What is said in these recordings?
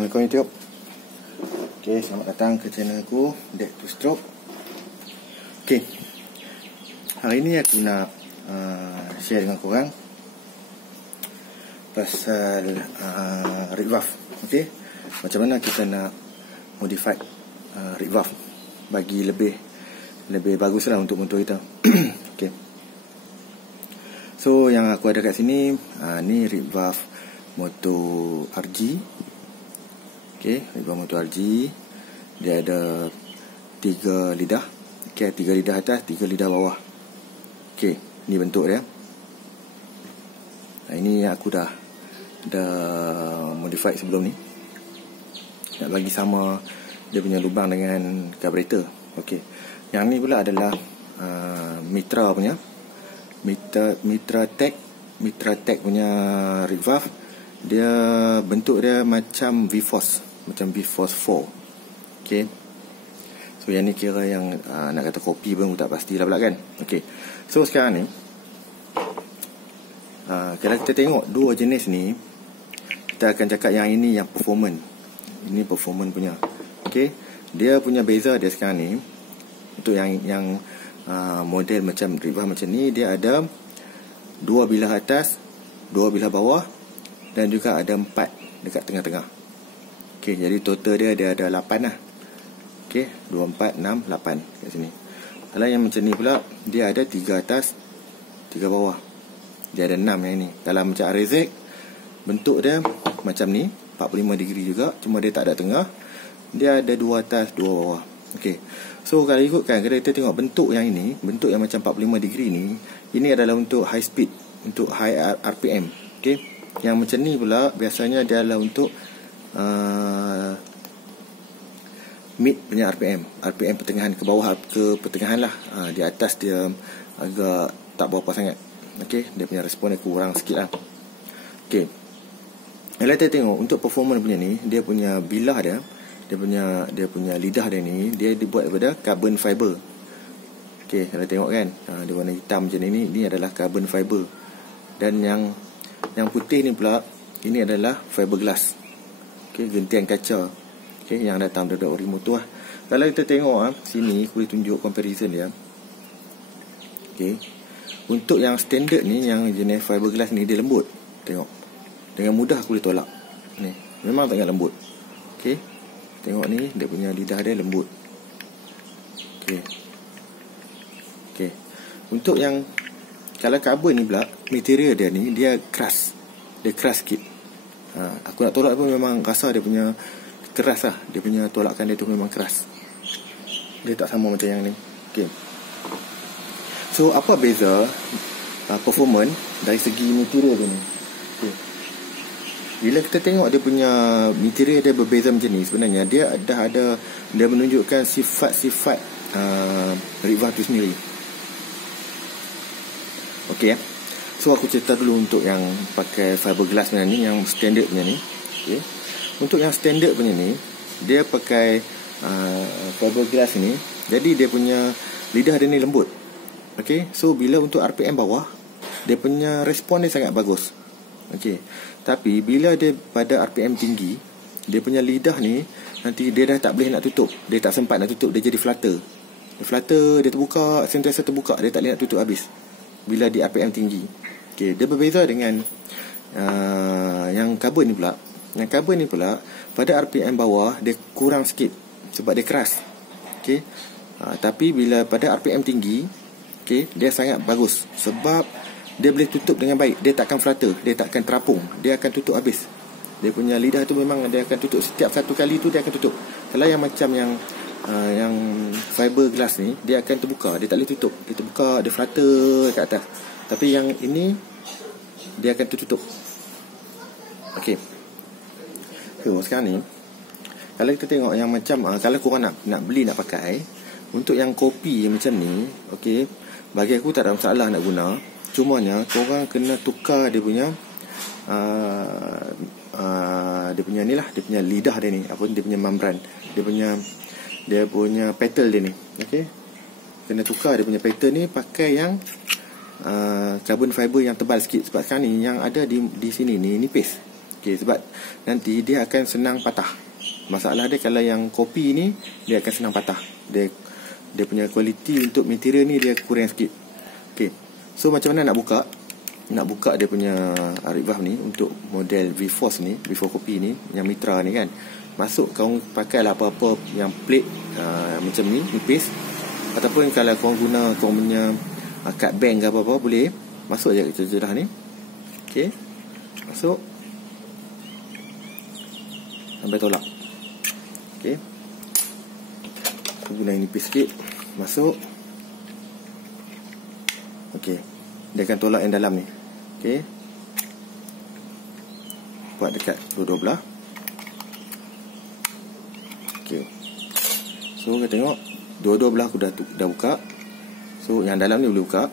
Assalamualaikum YouTube. Okay, selamat datang ke channel aku, Deck to Stroke. Okay, hari ni aku nak share dengan korang pasal rig valve. Okay, macam mana kita nak modify rig valve bagi lebih bagus lah untuk motor kita. Okay, so yang aku ada kat sini, ni rig valve motor RG. Okay, rig valve motor RG. Dia ada 3 lidah. Okay, 3 lidah atas, 3 lidah bawah. Okay, ni bentuk dia. Ini aku dah modify sebelum ni, nak bagi sama dia punya lubang dengan karburator. Okay, yang ni pula adalah Mitra punya Mitra Tech punya rig valve. Dia bentuk dia macam V-Force, macam V-Force 4. Okay, so yang ni kira yang nak kata kopi pun tak pastilah pula kan. Okay, so sekarang ni kalau kita tengok dua jenis ni, kita akan cakap yang ini yang performance. Ini performance punya. Okay, dia punya beza dia sekarang ni, untuk yang model macam rig valve macam ni, dia ada 2 bilah atas, 2 bilah bawah, dan juga ada 4 dekat tengah-tengah. Okay, jadi total dia ada 8 lah. Okay, 2, 4, 6, 8 kat sini. Kalau yang macam ni pula, dia ada 3 atas, 3 bawah. Dia ada 6 yang ni. Kalau macam RZ, bentuk dia macam ni, 45 degree juga, cuma dia tak ada tengah. Dia ada 2 atas, 2 bawah. Okay, so kalau ikutkan, kalau kita tengok bentuk yang ini, bentuk yang macam 45 degree ni, ini adalah untuk high speed, untuk high RPM. Okay, yang macam ni pula biasanya dia adalah untuk mid punya RPM pertengahan ke bawah, ke pertengahan lah. Di atas dia agak tak berapa sangat. Okay, dia punya respon dia kurang sikit lah. Okay, kalau kita tengok untuk performance punya ni, dia punya bilah dia punya lidah dia ni, dia dibuat daripada carbon fiber. Okay, kalau tengok kan, dia warna hitam macam ni adalah carbon fiber. Dan yang putih ni pula, ini adalah fiberglass. Okay, gentian kaca. Okay, yang datang dari ori motor lah. Kalau kita tengok sini, aku boleh tunjuk comparison dia. Okay, untuk yang standard ni, yang jenis fiberglass ni, dia lembut. Tengok, dengan mudah aku boleh tolak. Ni memang sangat lembut. Okay, tengok ni, dia punya lidah dia lembut. Okay, okay. Untuk yang kalau karbon ni pula, material dia ni, dia keras. Dia keras sikit. Aku nak tolak pun memang rasa dia punya keras lah. Dia punya tolakan dia tu memang keras. Dia tak sama macam yang ni. Okay, so apa beza performance dari segi material dia ni? Okay, bila kita tengok dia punya material dia berbeza macam ni, sebenarnya dia menunjukkan sifat-sifat rig valve tu sendiri. Okay, so aku cerita dulu untuk yang pakai fiberglass punya ni, yang standard punya ni. Okay, untuk yang standard punya ni, dia pakai fiberglass ni, jadi dia punya lidah dia ni lembut. Okay, so bila untuk RPM bawah, dia punya respon dia sangat bagus. Okay, tapi bila dia pada RPM tinggi, dia punya lidah ni nanti dia dah tak boleh nak tutup. Dia tak sempat nak tutup, dia jadi flutter. Dia flutter, dia terbuka, sentiasa terbuka, dia tak boleh nak tutup habis bila di RPM tinggi. Okay, dia berbeza dengan yang karbon ni pula. Yang karbon ni pula, pada RPM bawah dia kurang sikit sebab dia keras. Okay, tapi bila pada RPM tinggi, okay, dia sangat bagus sebab dia boleh tutup dengan baik. Dia takkan flutter, dia takkan terapung, dia akan tutup habis. Dia punya lidah tu memang dia akan tutup. Setiap satu kali tu dia akan tutup. Kalau yang macam yang fiberglass ni, dia akan terbuka, dia tak boleh tutup. Dia terbuka, dia flutter kat atas. Tapi yang ini, dia akan tertutup. Okay, so sekarang ni, kalau kita tengok yang macam kalau korang nak beli, nak pakai, untuk yang kopi macam ni, okay, bagi aku tak ada masalah nak guna. Cumanya korang kena tukar dia punya ni lah, dia punya lidah dia ni, apa dia punya membran, dia punya petal dia ni. Okay, kena tukar dia punya petal ni, pakai yang carbon fiber yang tebal sikit. Sebab sekarang ni yang ada di sini ni nipis. Okey, sebab nanti dia akan senang patah. Masalah dia kalau yang kopi ni dia akan senang patah. Dia punya kualiti untuk material ni dia kurang sikit. Okey. So macam mana nak buka? Nak buka dia punya Arif Valve ni untuk model V-Force ni, V4 kopi ni, yang Mitra ni kan. Masuk kau pakailah apa-apa yang plate macam ni, nipis. Ataupun kalau kau guna kau punya kad bank ke apa-apa, boleh masuk je ke jedah ni. Okey. Masuk. Sampai tolak. Okey. Aku guna nipis sikit. Masuk. Okey. Dia akan tolak yang dalam ni. Okey. Buat dekat dua-dua belah. Okey. So kita tengok dua-dua belah aku dah buka. So yang dalam ni boleh buka.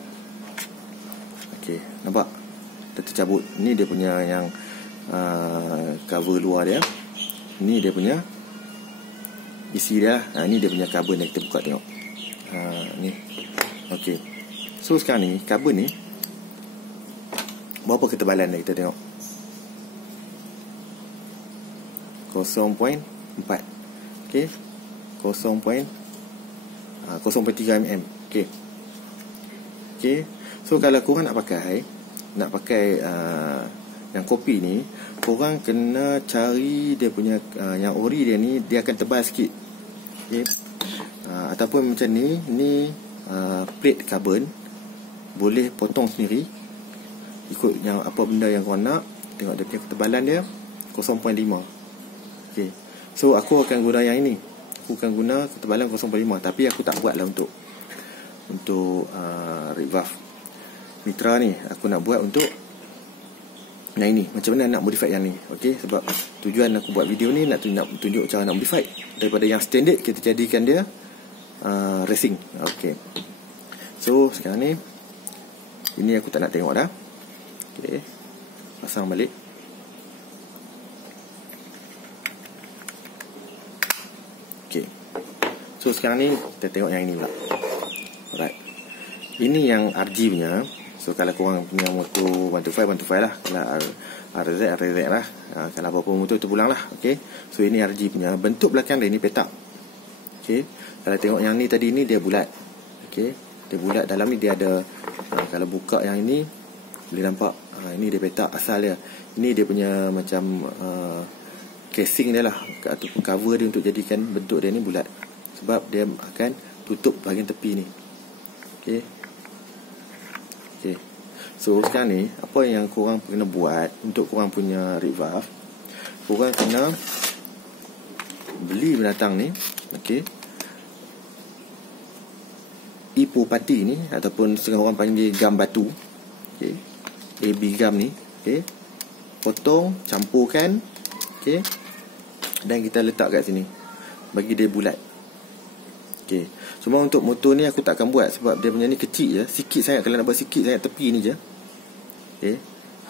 Okey, nampak? Dah tercabut. Ni dia punya yang cover luar dia. Ni dia punya isi dia. Ni dia punya carbon yang kita buka tengok. Ni. Okey. So sekarang ni carbon ni berapa ketebalan dia kita tengok? 0.4. Okey. 0.3 mm. Okey. Okey. So kalau korang nak pakai yang kopi ni, korang kena cari dia punya yang ori dia ni, dia akan tebal sikit. Okey. Ataupun macam ni plate carbon, boleh potong sendiri ikut yang apa benda yang korang nak. Tengok dia punya ketebalan dia 0.5. Okey. So aku akan guna yang ini. Aku akan guna ketebalan 0.5, tapi aku tak buat lah untuk Arif Valve Mitra ni. Aku nak buat untuk yang ini. Macam mana nak modify yang ni. Okey, sebab tujuan aku buat video ni nak tunjuk cara nak modify. Daripada yang standard kita jadikan dia racing. Okey. So sekarang ni ini aku tak nak tengok dah. Okey. Pasang balik. Okey. So sekarang ni kita tengok yang ini pula. Alright. Ini yang RG punya. So kalau korang punya motor 125 lah. Kalau RZ lah. Kalau apa-apa motor terpulang lah. Okey. So ini RG punya. Bentuk belakang dia ni petak. Okey. Kalau tengok yang ni tadi ni dia bulat. Okey. Dia bulat, dalam ni dia ada kalau buka yang ini boleh nampak. Ini dia petak asal dia. Ini dia punya macam casing dia lah, ataupun cover dia untuk jadikan bentuk dia ni bulat. Sebab dia akan tutup bahagian tepi ni. Okey. Okey. So sekarang ni apa yang korang kena buat untuk korang punya Arif Valve, korang kena beli binatang ni. Okey. Ipoh pati ni, ataupun setengah orang panggil gam batu. Okey. AB gam ni. Okey. Potong, campurkan. Okey. Dan kita letak kat sini, bagi dia bulat. Okey. Cuma untuk motor ni aku takkan buat sebab dia punya ni kecil je, sikit sangat. Kalau nak buat sikit sangat tepi ni je. Okey.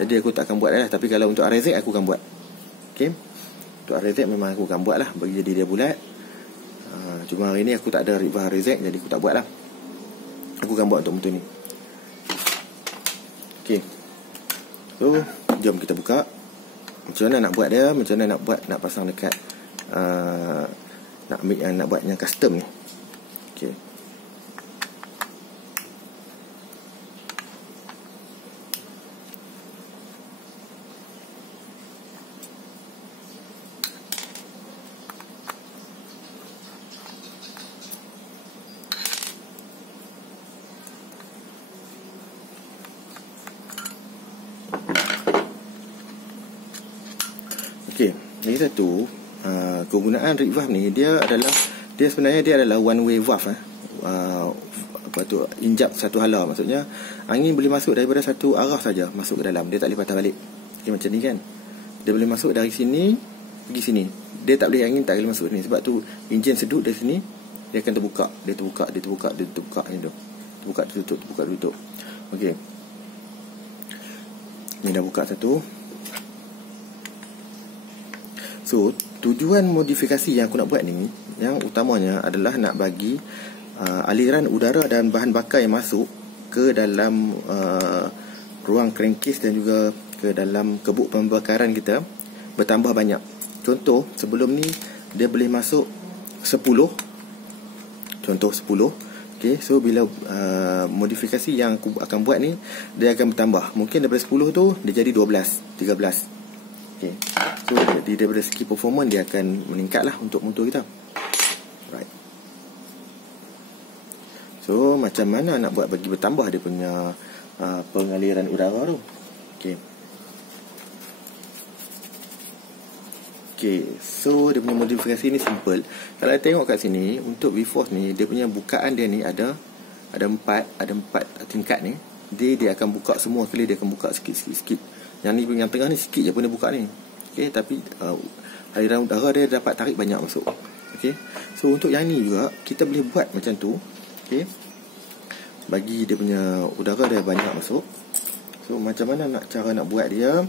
Jadi aku takkan buat lah. Tapi kalau untuk RZ aku akan buat. Okey. Untuk RZ memang aku akan buat lah, bagi jadi dia bulat. Cuma hari ni aku tak ada Arif Valve RZ, jadi aku tak buat lah. Aku akan buat untuk motor ni. Okey. So jom kita buka. Macam mana nak buat dia, macam mana nak pasang dekat nak buat yang custom ni. Okey. Okey, lagi satu, kegunaan Arif Valve ni dia sebenarnya dia adalah one way valve. Apa tu, injap satu hala, maksudnya angin boleh masuk daripada satu arah saja masuk ke dalam, dia tak boleh patah balik. Okey, macam ni kan. Dia boleh masuk dari sini pergi sini. Dia tak boleh, angin tak boleh masuk sini. Sebab tu enjin sedut dari sini, dia akan terbuka macam tu. Terbuka tutup. Okey. Ni dah buka satu. So, tujuan modifikasi yang aku nak buat ni, yang utamanya adalah nak bagi aliran udara dan bahan bakar yang masuk ke dalam ruang crankcase dan juga ke dalam kebuk pembakaran kita bertambah banyak. Contoh, sebelum ni dia boleh masuk 10. Contoh 10. Okay, so bila modifikasi yang aku akan buat ni, dia akan bertambah. Mungkin daripada 10 tu dia jadi 12, 13. Okay, so daripada segi performance dia akan meningkat lah untuk motor kita. Right. So macam mana nak buat bagi bertambah dia punya pengaliran udara tu? Okay, so dia punya modifikasi ni simple. Kalau tengok kat sini, untuk V-Force ni, dia punya bukaan dia ni ada 4 tingkat ni. Dia akan buka semua kali, dia akan buka sikit. Yang ni, yang tengah ni sikit je pun dia buka ni. Okay, tapi aliran udara dia dapat tarik banyak masuk. Okay, so untuk yang ni juga kita boleh buat macam tu. Okay, bagi dia punya udara dia banyak masuk. So macam mana cara nak buat dia?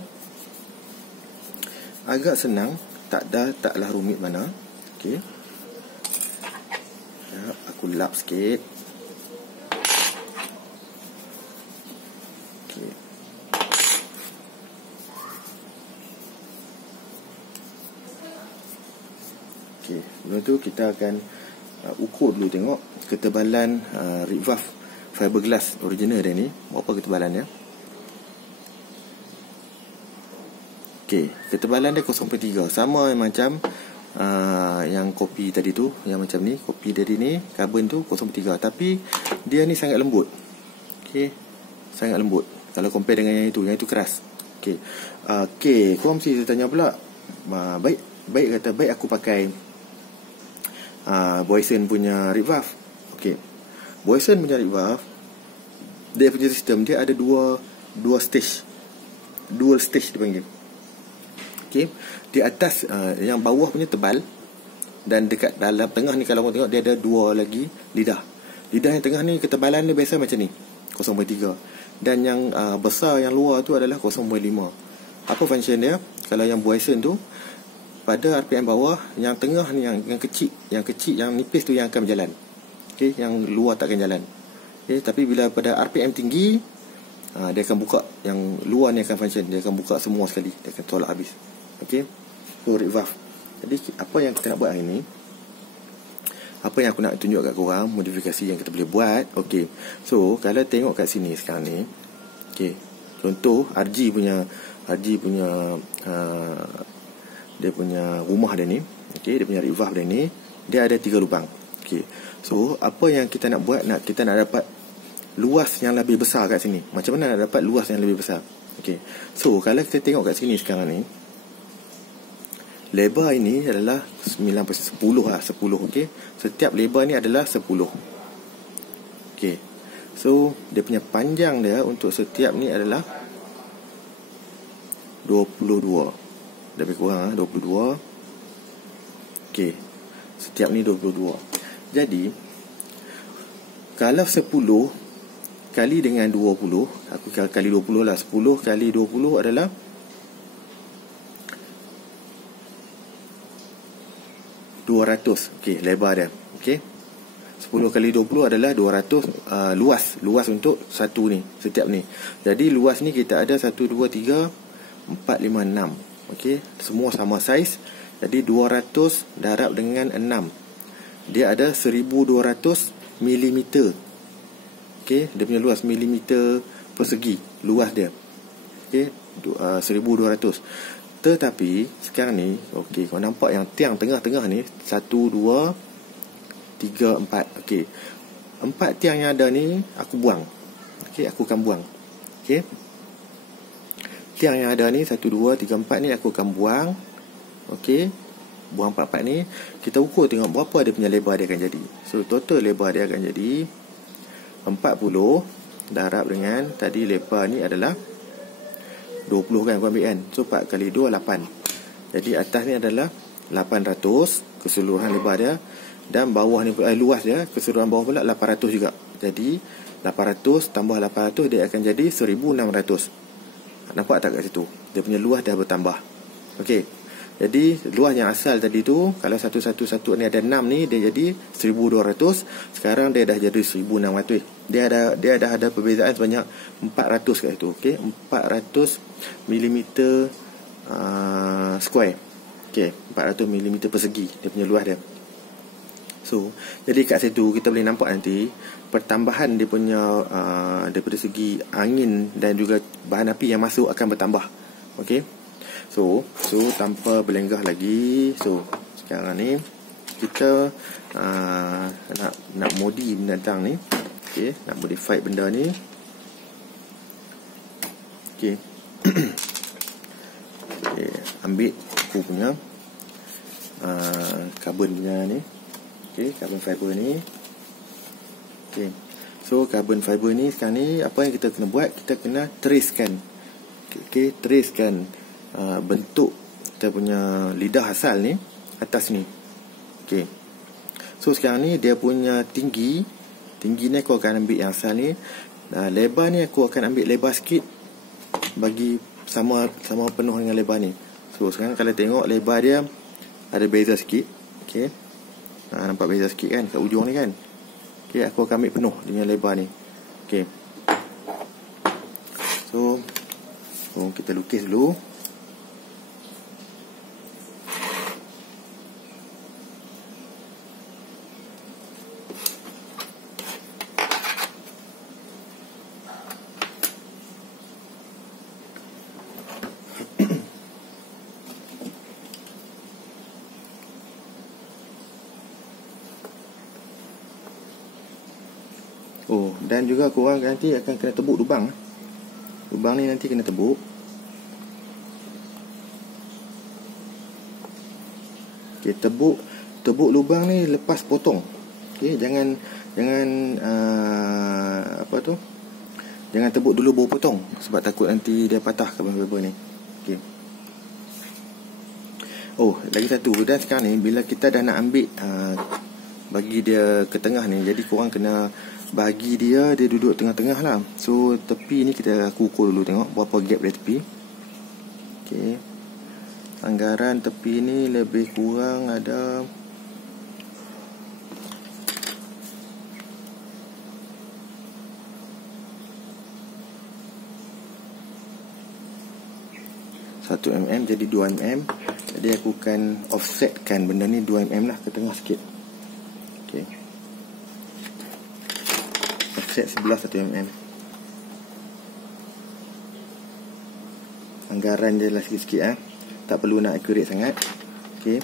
Agak senang, taklah rumit mana. Okey. Ya, aku lap sikit. Okey. Okey, sebelum tu kita akan ukur dulu, tengok ketebalan Rigvaf fiberglass original dia ni, berapa ketebalan dia. Okey, ketebalan dia 0.3, sama macam yang kopi tadi tu, yang macam ni, kopi dari ni, karbon tu 0.3, tapi dia ni sangat lembut. Okey, sangat lembut kalau compare dengan yang itu keras. Okey. Okey, kau mesti tanya pula, baik aku pakai Boyson punya Rigvaf. Okey. Boyson punya Rigvaf, dia punya sistem dia ada dua stage. Dual stage dipanggil. Okay. Di atas yang bawah punya tebal, dan dekat dalam tengah ni kalau korang tengok dia ada dua lagi lidah. Lidah yang tengah ni ketebalan dia biasa macam ni, 0.3. Dan yang besar yang luar tu adalah 0.5. Apa function dia? Kalau yang Boyson tu, pada RPM bawah, yang tengah ni yang kecil, yang nipis tu yang akan berjalan. Okay, yang luar tak akan jalan. Okay, tapi bila pada RPM tinggi, dia akan buka, yang luar ni akan function, dia akan buka semua sekali, dia akan tolak habis. Okey, so Rigvaf. Jadi apa yang kita nak buat hari ni, apa yang aku nak tunjuk kat korang, modifikasi yang kita boleh buat. Okey, so kalau tengok kat sini sekarang ni, okey, contoh RG punya dia punya rumah dia ni, okey, dia punya Rigvaf dia ni, dia ada 3 lubang. Okey, so apa yang kita nak buat, kita nak dapat luas yang lebih besar kat sini. Macam mana nak dapat luas yang lebih besar? Okey, so kalau kita tengok kat sini sekarang ni, lebar ini adalah 9.10 lah, 10. Okey, setiap lebar ni adalah 10. Okey, so dia punya panjang dia untuk setiap ni adalah 22. Lebih kurang 22. Okey, setiap ni 22. Jadi kalau 10 kali dengan 20, aku kali 20 lah, 10 kali 20 adalah 200. Okey, lebar dia. Okey, 10 kali 20 adalah 200. Luas untuk satu ni, setiap ni. Jadi luas ni kita ada 1, 2, 3, 4, 5, 6. Okey, semua sama saiz. Jadi 200 darab dengan 6, dia ada 1200 mm. Okey, dia punya luas milimeter persegi, luas dia. Okey, 1200. Tetapi sekarang ni, okey, kau nampak yang tiang tengah-tengah ni 1, 2, 3, 4. Okey, 4 tiang yang ada ni aku buang. Okey, aku akan buang. Okey, tiang yang ada ni 1, 2, 3, 4 ni aku akan buang. Okey, buang 4 ni. Kita ukur tengok berapa dia punya lebar dia akan jadi. So total lebar dia akan jadi 40 darab dengan tadi lebar ni adalah 20 kan, aku ambil kan. So 4 kali 2, 8. Jadi atas ni adalah 800 keseluruhan lebar dia, dan bawah ni luas dia, keseluruhan bawah pula 800 juga. Jadi 800 tambah 800 dia akan jadi 1600. Nampak tak kat situ? Dia punya luas dah bertambah. Okey, jadi luas yang asal tadi tu, kalau 111 ni ada 6 ni, dia jadi 1200. Sekarang dia dah jadi 1600. Dia dah ada perbezaan sebanyak 400 kat situ. Okey, 400 mm square. Okey, 400 mm persegi dia punya luas dia. So, jadi kat situ kita boleh nampak nanti pertambahan dia punya daripada segi angin dan juga bahan api yang masuk akan bertambah. Okey. So tanpa berlenggah lagi, so sekarang ni kita nak modi binatang ni. Okey, nak modify benda ni. Okey. Okay, ambil aku punya carbon punya ni. Okey, carbon fiber ni. Okey. So carbon fiber ni sekarang ni apa yang kita kena buat? Kita kena tracekan. Okey, tracekan bentuk kita punya lidah asal ni atas ni. Okey. So sekarang ni dia punya tinggi ni aku akan ambil yang asal ni. Lebar ni aku akan ambil lebar sikit bagi sama penuh dengan lebar ni. So sekarang kalau tengok lebar dia ada beza sikit. Okey. Nampak beza sikit kan kat ujung ni kan. Okey, aku akan ambil penuh dengan lebar ni. Okey. So kita lukis dulu. Dan juga korang nanti akan kena tebuk lubang. Lubang ni nanti kena tebuk. Okey, tebuk lubang ni lepas potong. Okey, jangan jangan tebuk dulu baru potong sebab takut nanti dia patah carbon fiber ni. Okey. Lagi satu. Dan sekarang ni bila kita dah nak ambil bagi dia ke tengah ni, jadi korang kena bagi dia duduk tengah-tengah lah. So tepi ni aku ukur dulu, tengok berapa gap dari tepi. Okey, anggaran tepi ni lebih kurang ada 1 mm jadi 2 mm. Jadi aku akan offsetkan benda ni 2 mm lah ke tengah sikit. Okey, offset sebelah 1 mm. Anggaran je lah sikit-sikit tak perlu nak accurate sangat. Okey,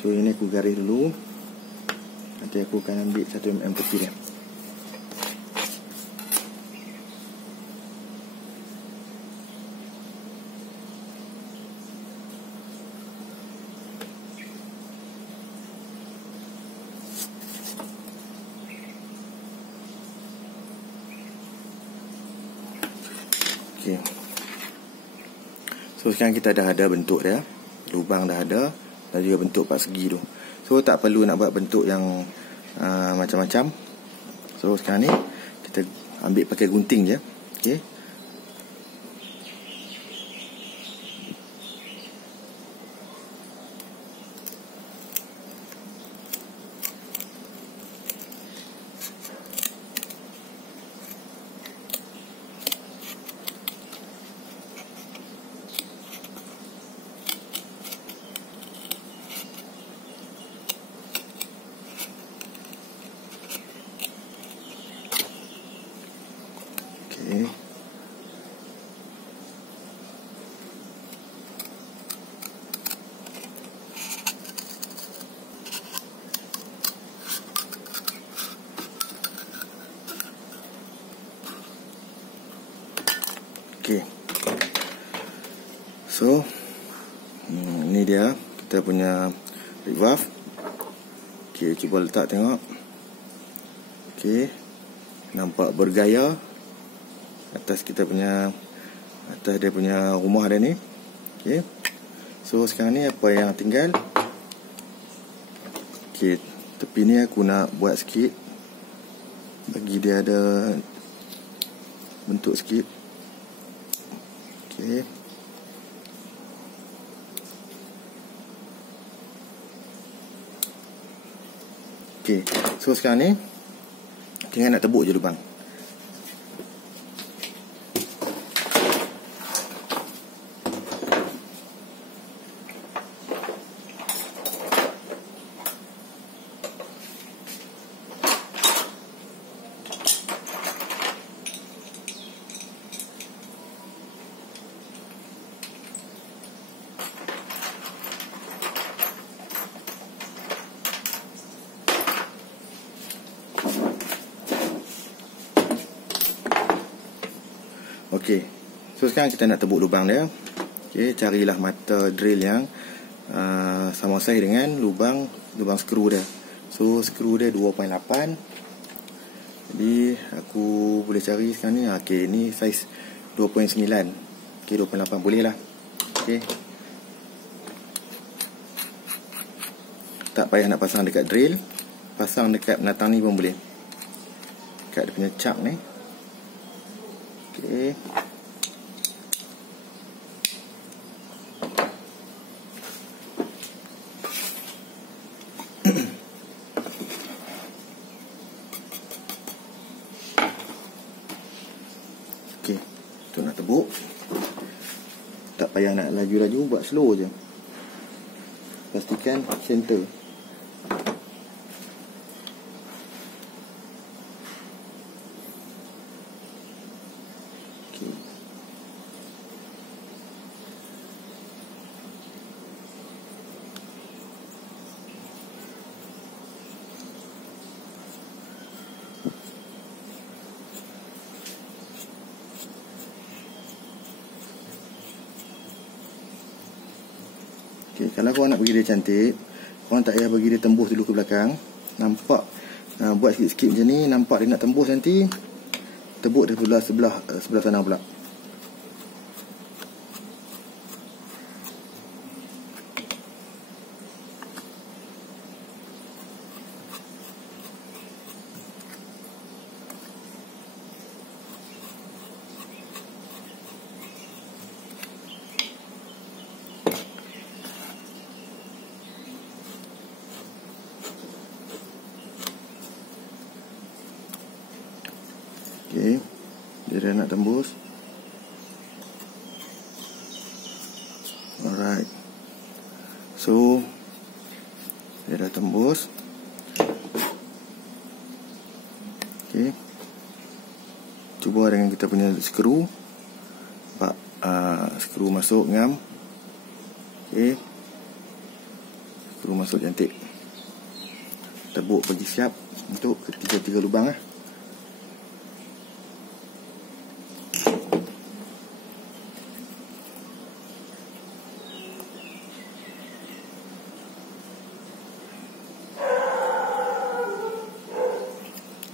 so ini aku garis dulu. Nanti aku akan ambil 1 mm tepi dia. Okay. So sekarang kita dah ada bentuk dia. Lubang dah ada, dan juga bentuk part segi tu. So tak perlu nak buat bentuk yang macam-macam. So sekarang ni kita ambil pakai gunting je. Okay. Okay. So ni dia kita punya revolve. Okay, cuba letak tengok. Okay, nampak bergaya atas kita punya, atas dia punya rumah dia ni. Okay, so sekarang ni apa yang tinggal? Okay, tepi ni aku nak buat sikit bagi dia ada bentuk sikit. Okay, Okey, so sekarang ni tinggal nak tebuk je lubang. Okey, so sekarang kita nak tebuk lubang dia. Okey, carilah mata drill yang sama saiz dengan lubang skru dia. So skru dia 2.8. Jadi aku boleh cari sekarang ni. Okey, ni saiz 2.9. Okey, 2.8 boleh lah. Okey, tak payah nak pasang dekat drill, pasang dekat penatang ni pun boleh, dekat dia punya cap ni. Okey, okey, tu nak tebuk. Tak payah nak laju-laju, buat slow je. Pastikan center. Okey. Okay, kalau korang nak bagi dia cantik, korang tak payah bagi dia tembus dulu ke belakang. Nampak, buat sikit-sikit macam ni, nampak dia nak tembus nanti, tebuk dia sebelah sana pula. Okey, dia dah nak tembus. Alright, so dia dah tembus. Okey, cuba dengan kita punya skru. Nampak, skru masuk ngam. Okey, skru masuk cantik. Tebuk bagi siap untuk ketiga-tiga lubang lah.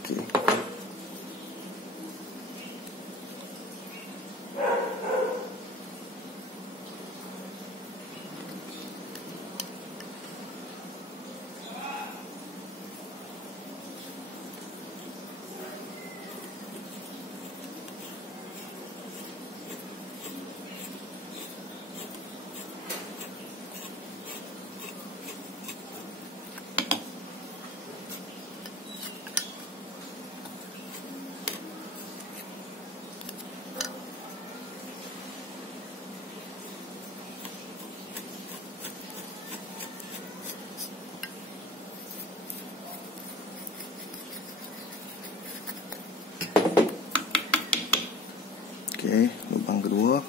Okay. Okey, lubang kedua.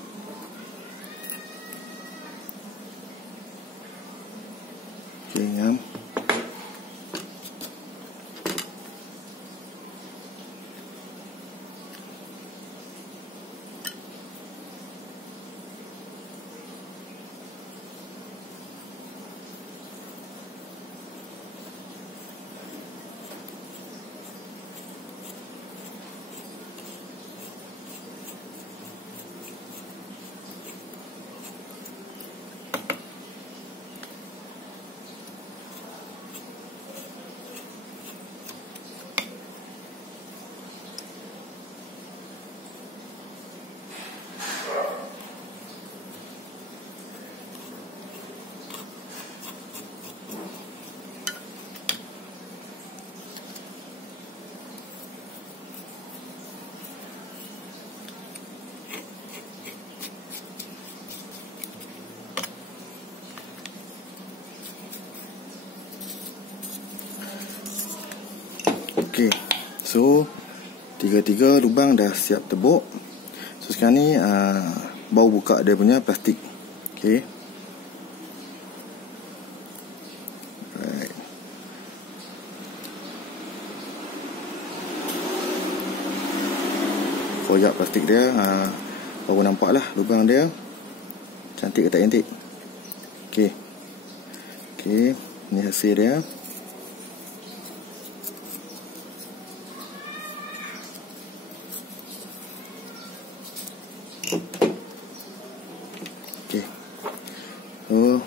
Okey, ngam. So tiga-tiga lubang dah siap tebuk. So sekarang ni baru buka dia punya plastik. Okay. Right. Koyak plastik dia, baru nampak lah lubang dia. Cantik ke tak cantik? Okay. Okay, ni hasil dia. Okay. So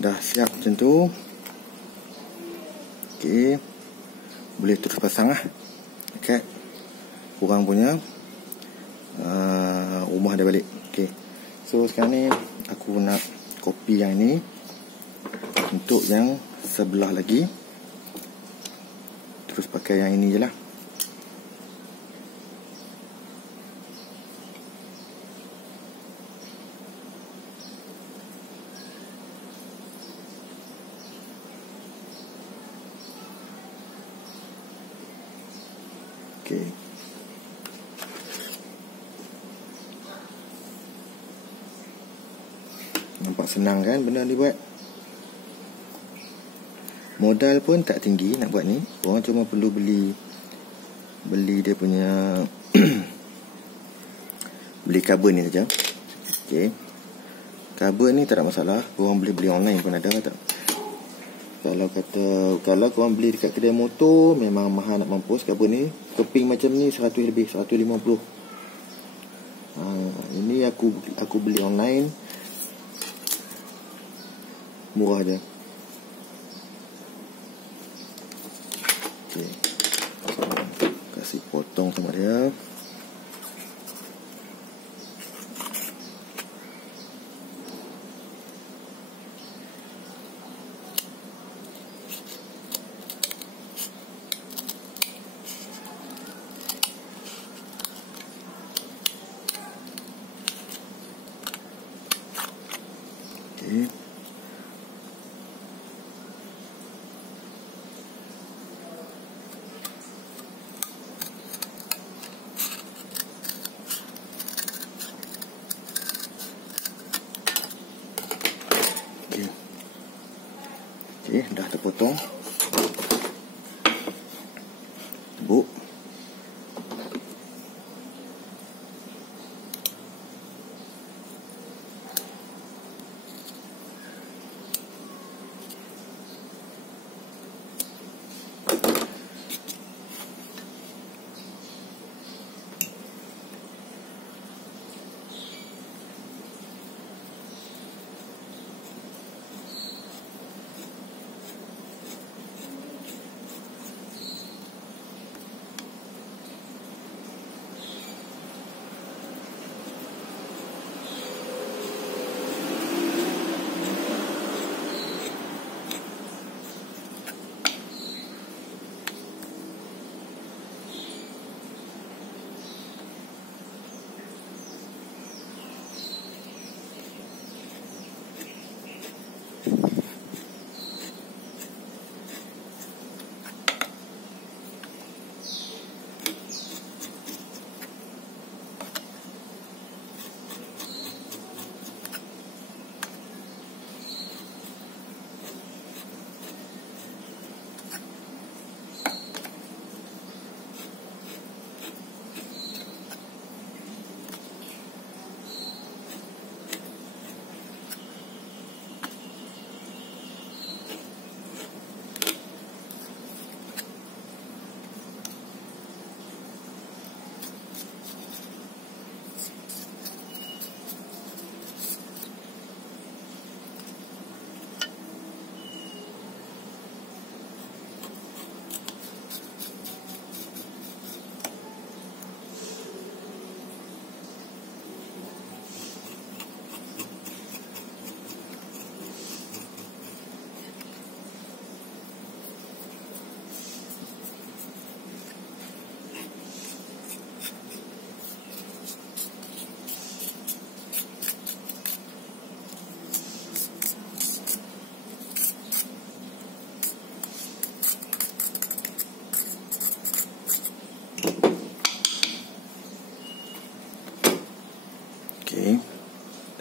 dah siap macam tu. Okay, boleh terus pasang lah. Okay, kurang punya rumah dia balik. Okay, so sekarang ni aku nak copy yang ni untuk yang sebelah lagi. Terus pakai yang ini je lah. Okay. Nampak senang kan benda ni buat? Modal pun tak tinggi nak buat ni. Korang cuma perlu beli dia punya beli cover ni saja. Okay. Cover ni tak ada masalah. Korang boleh beli online pun ada tak? Kalau korang beli dekat kedai motor memang mahal nak mampus. Cover ni keping macam ni 100 lebih, 150. Ini aku beli online, murah je. Okay. Kasih potong sama dia. Okay. Okay, dah terpotong. Tebuk.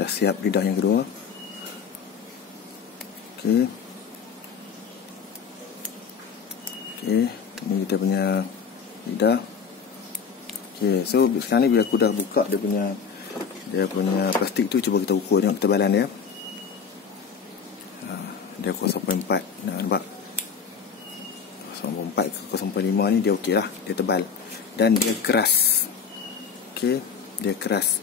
Dah siap lidah yang kedua. Okey. Okey, ini kita punya lidah. Okey, so sekarang ni bila aku dah buka dia punya plastik tu, cuba kita ukur tengok ketebalan dia. Dia 0.4. Nampak? 0.4 ke 0.5 ni dia okey lah. Dia tebal. Dan dia keras. Okey, dia keras.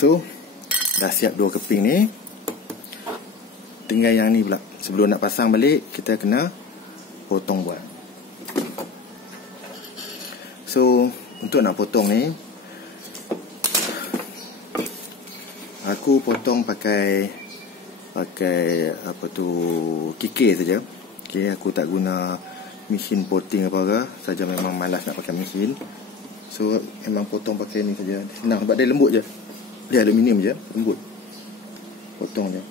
So, dah siap 2 keping ni. Tinggal yang ni pula. Sebelum nak pasang balik, kita kena potong buat. So, untuk nak potong ni, aku potong pakai apa tu, kikir saja. Okey, aku tak guna mesin potting apa saja, memang malas nak pakai mesin. So memang potong pakai ni saja. Senang sebab dia lembut je. Dia aluminium je, lembut. Potong je.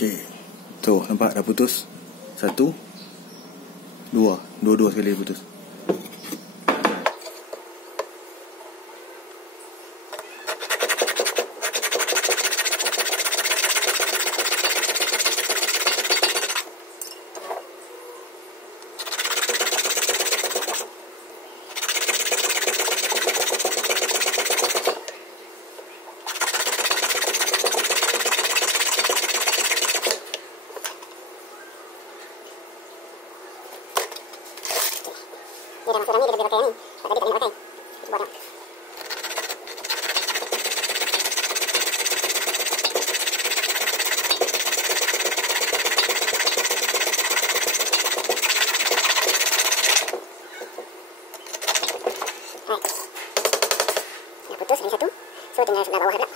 Okey. Tu nampak dah putus. 1 2 dua sekali putus. Ni dah masuk dalam ni, kita boleh pakai ni. Sebab tadi tak boleh pakai. Cuba tengok. Right. Dah putus lagi satu. So tinggal sebelah bawah pula.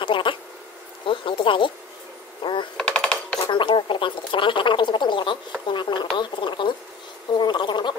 Satu dah patah. Okey, lagi 3 lagi. So, kalau kau buat tu perlukan sedikit kesabaran. Kalau kau nak pakai mesin potting boleh pakai. Tapi memang aku nak pakai. Aku suka nak pakai ni. Ini memang tak ada jauh nak buat.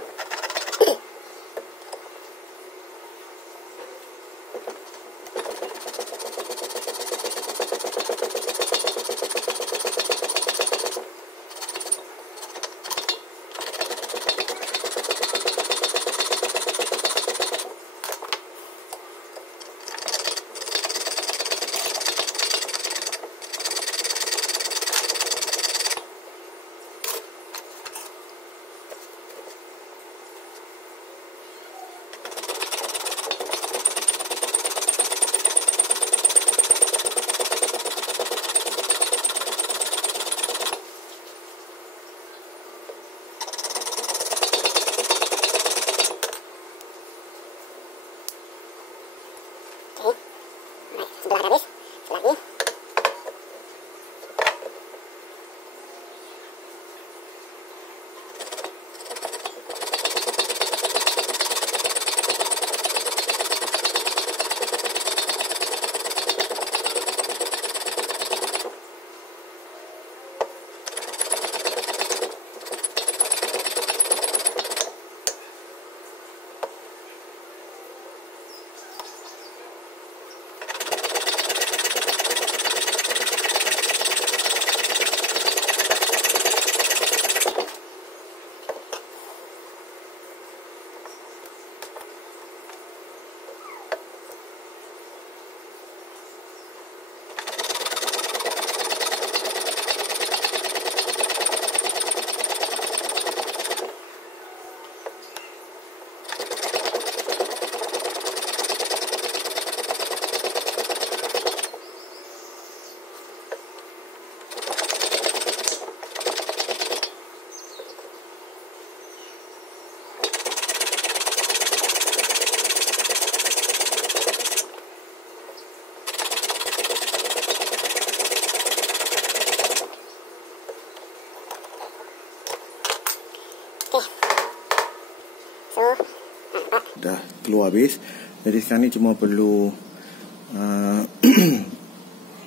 keluar habis. Jadi sekarang ni cuma perlu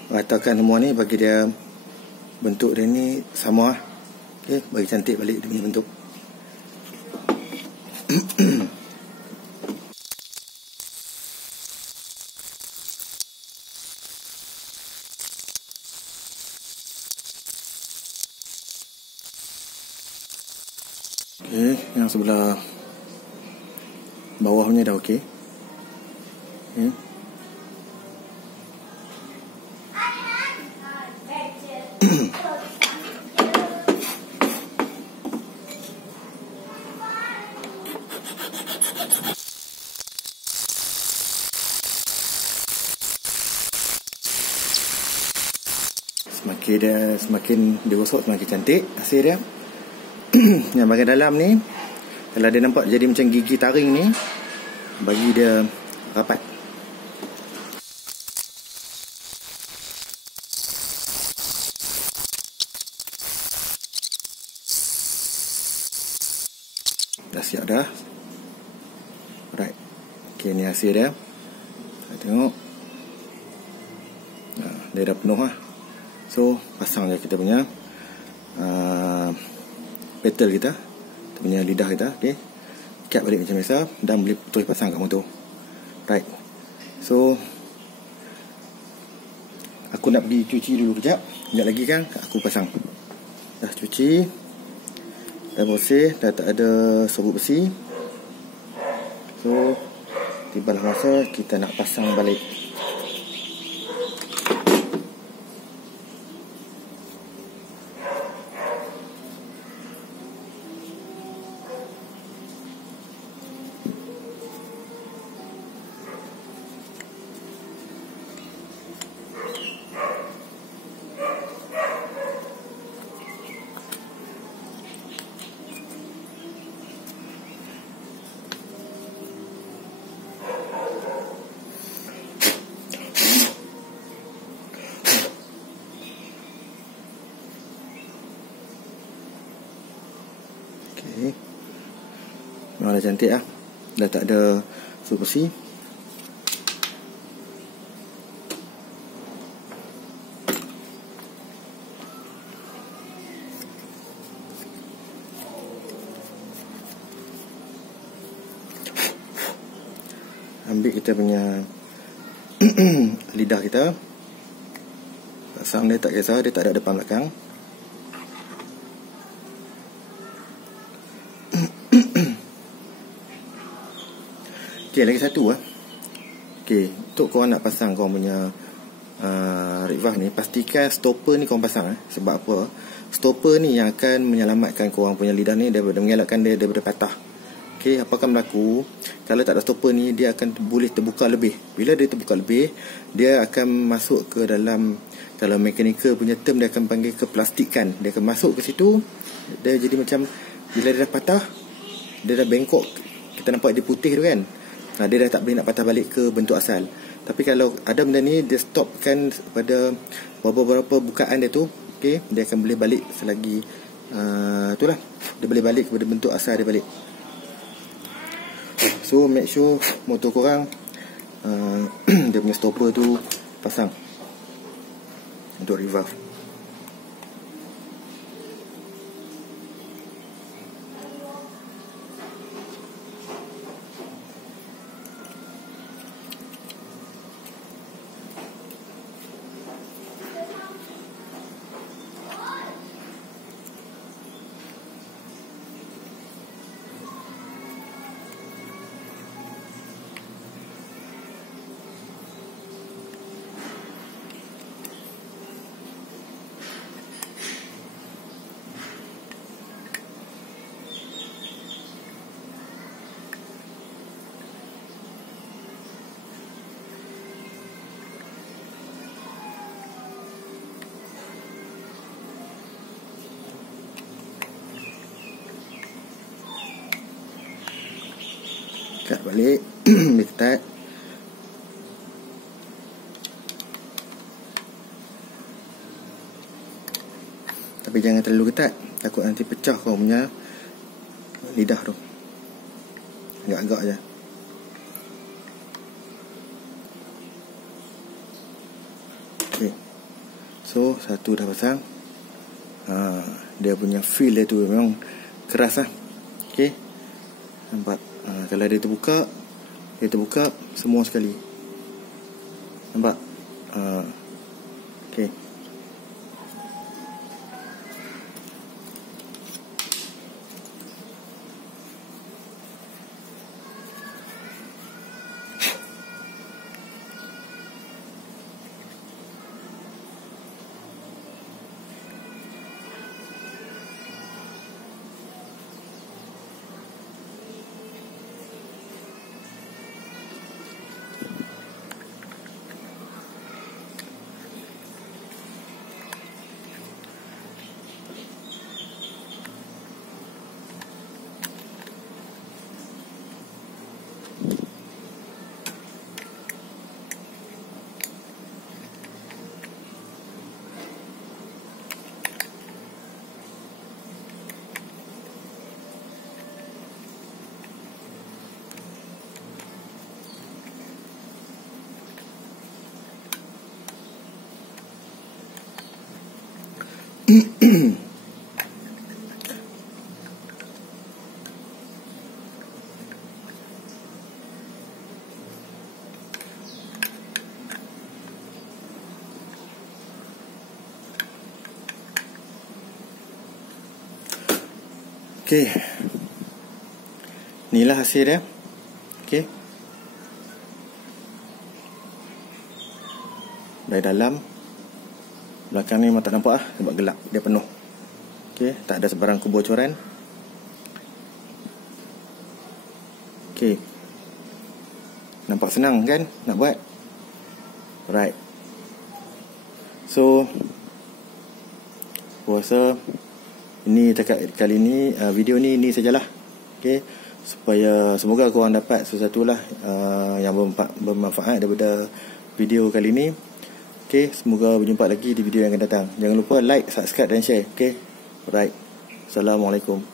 ratakan semua ni bagi dia bentuk dia ni sama lah. Okay, bagi cantik balik dia punya bentuk. Okay, yang sebelah bawahnya dah okey. Okay. Semakin dia gosok semakin cantik hasil dia. Yang bahagian dalam ni, kalau dia nampak jadi macam gigi taring ni, bagi dia rapat. Dah siap dah. Alright. Okay, ni hasil dia. Kita tengok. Dia dah penuh lah. So, pasang je kita punya petal kita punya lidah kita. Okay, ikat balik macam biasa dan boleh terus pasang kat motor. Right. So, aku nak pergi cuci dulu kejap. Sekejap lagi kan aku pasang. Dah cuci, dah bersih, dah tak ada sabut besi. So, tibalah masa kita nak pasang balik. Okay. Memang dah cantik lah. Dah tak ada sabut besi. Ambil kita punya lidah kita, pasang dia, tak kisah dia tak ada depan belakang. Okay, lagi satu lah. Okay, untuk korang nak pasang korang punya red valve ni, pastikan stopper ni korang pasang. Sebab apa? Stopper ni yang akan menyelamatkan korang punya lidah ni daripada mengelakkan dia daripada patah. Okay, apa akan berlaku? Kalau tak ada stopper ni, dia akan boleh terbuka lebih. Bila dia terbuka lebih, dia akan masuk ke dalam, kalau mechanical punya term, dia akan panggil keplastikan. Dia akan masuk ke situ. Dia jadi macam, bila dia dah patah, dia dah bengkok. Kita nampak dia putih tu kan. Dia dah tak boleh nak patah balik ke bentuk asal. Tapi kalau ada benda ni, dia stopkan pada beberapa bukaan dia tu. Okay, dia akan boleh balik selagi itulah, dia boleh balik kepada bentuk asal dia balik. So make sure motor korang dia punya stopper tu pasang untuk revalve. Ikat balik. Dia ketat. Tapi jangan terlalu ketat, takut nanti pecah kau punya lidah tu. Agak-agak je. So satu dah pasang. Dia punya feel dia tu memang keras lah. Okay, nampak? Kalau dia terbuka semua sekali. Nampak? Okay. Okey. Inilah hasil dia. Okey. Dari dalam, belakang ni memang tak nampak lah sebab gelap, dia penuh. Okey, tak ada sebarang kebocoran. Okey. Nampak senang kan nak buat? Right. So aku rasa ini kali ni video ni sajalah. Okey, supaya semoga korang dapat sesuatu lah yang bermanfaat daripada video kali ni. Okey, semoga berjumpa lagi di video yang akan datang. Jangan lupa like, subscribe dan share. Okey. Right. Assalamualaikum.